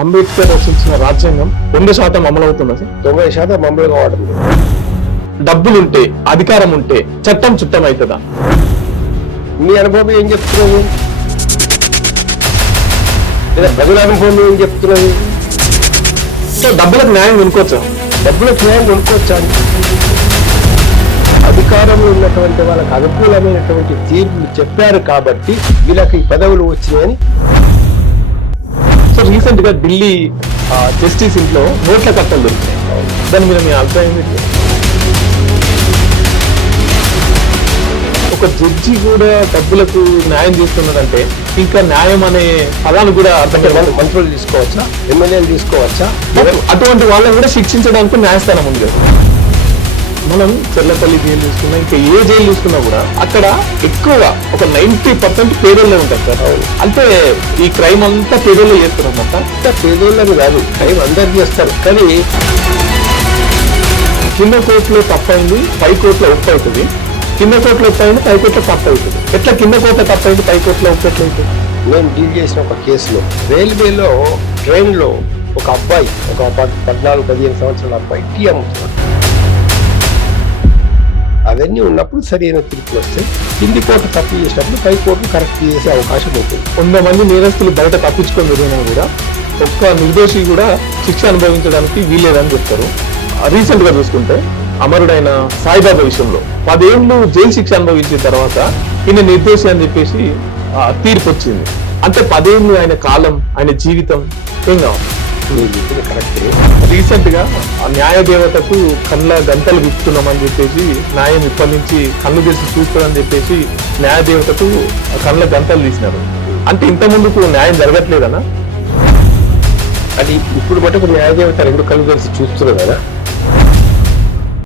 అంబేద్కర్ రచించిన రాజ్యాంగం 100% అమలవుతుంది. 90% అమలు కావడం. డబ్బులుంటే, అధికారం ఉంటే చట్టం చుట్టం అవుతుందా? మీ అనుభవం ఏం చెప్తున్నావు? లేదా ప్రజల అనుభవం ఏం చెప్తున్నది? సో డబ్బులకు న్యాయం కొనుక్కోవచ్చా? డబ్బులకు న్యాయం కొనుక్కోవచ్చా? అధికారంలో ఉన్నటువంటి వాళ్ళకి అనుకూలమైనటువంటి తీర్పులు చెప్పారు కాబట్టి వీళ్ళకి పదవులు వచ్చినాయని. సో రీసెంట్ గా ఢిల్లీ జస్టిస్ ఇంట్లో నోట్ల కట్టలు దొరికినాయి. దాని మీద మీ అభిప్రాయం ఏంటి? ఒక జడ్జి కూడా డబ్బులకు న్యాయం చేస్తున్నాడంటే ఇంకా న్యాయం అనే పదాలు కూడా మంత్రులు తీసుకోవచ్చా, ఎమ్మెల్యేలు తీసుకోవచ్చా? అటువంటి వాళ్ళని కూడా శిక్షించడానికి న్యాయస్థానం ఉంది కదా. మనం చెర్లపల్లి జైలు చూసుకున్నా, ఇంకా ఏ జైలు చూసుకున్నా కూడా అక్కడ ఎక్కువగా ఒక 90% పేదోళ్ళే ఉంటారు సార్. అంటే ఈ క్రైమ్ అంతా పేదోళ్ళు చేస్తున్నమాట. పేదోళ్ళని కాదు, క్రైమ్ అందరు చేస్తారు. కానీ కింద కోర్టులో తప్పైంది, పై కోర్టులో ఒప్పు అవుతుంది. కింద కోర్టులో ఒప్పు అయింది, పై కోర్టులో తప్పు అవుతుంది. ఎట్లా కింద కోర్టులో తప్పు అయింది, పై కోర్టులో ఒప్పు ఎట్లా అవుతుంది? మేము డీల్ చేసిన ఒక కేసులో రైల్వేలో ట్రైన్లో ఒక అబ్బాయి, ఒక 14-15 సంవత్సరాల అబ్బాయి టీ అమ్ముతున్నాడు. అవన్నీ ఉన్నప్పుడు సరైన తీర్పులు వస్తే కింది కోర్టు తప్పు చేసినప్పుడు పై కోర్టు కరెక్ట్ చేసే అవకాశం ఉంటుంది. 100 మంది నేరస్తులు బయట తప్పించుకొని వెళ్ళినా కూడా ఒక్క నిర్దోషి కూడా శిక్ష అనుభవించడానికి వీల్లేదని చెప్తారు. రీసెంట్ గా చూసుకుంటే అమరుడైన సాయిబాబా విషయంలో 10 ఏళ్ళు జైలు శిక్ష అనుభవించిన తర్వాత ఈయన నిర్దోషి అని చెప్పేసి తీర్పు వచ్చింది. అంటే 10 ఏళ్ళు ఆయన కాలం, ఆయన జీవితం ఏం కావాలి? కరెక్టే. రీసెంట్ గా న్యాయ దేవతకు కళ్ళ గంటలు విప్పుతున్నామని చెప్పేసి, న్యాయం ఇప్పటి నుంచి కళ్ళు తెరిచి చూస్తుందని చెప్పేసి న్యాయ దేవతకు కళ్ళ గంటలు తీసినారు. అంటే ఇంత ముందుకు న్యాయం జరగట్లేదనా? అది ఇప్పుడు మటుకు న్యాయ దేవత 2 కళ్ళు తెరిచి చూస్తున్నారు కదా.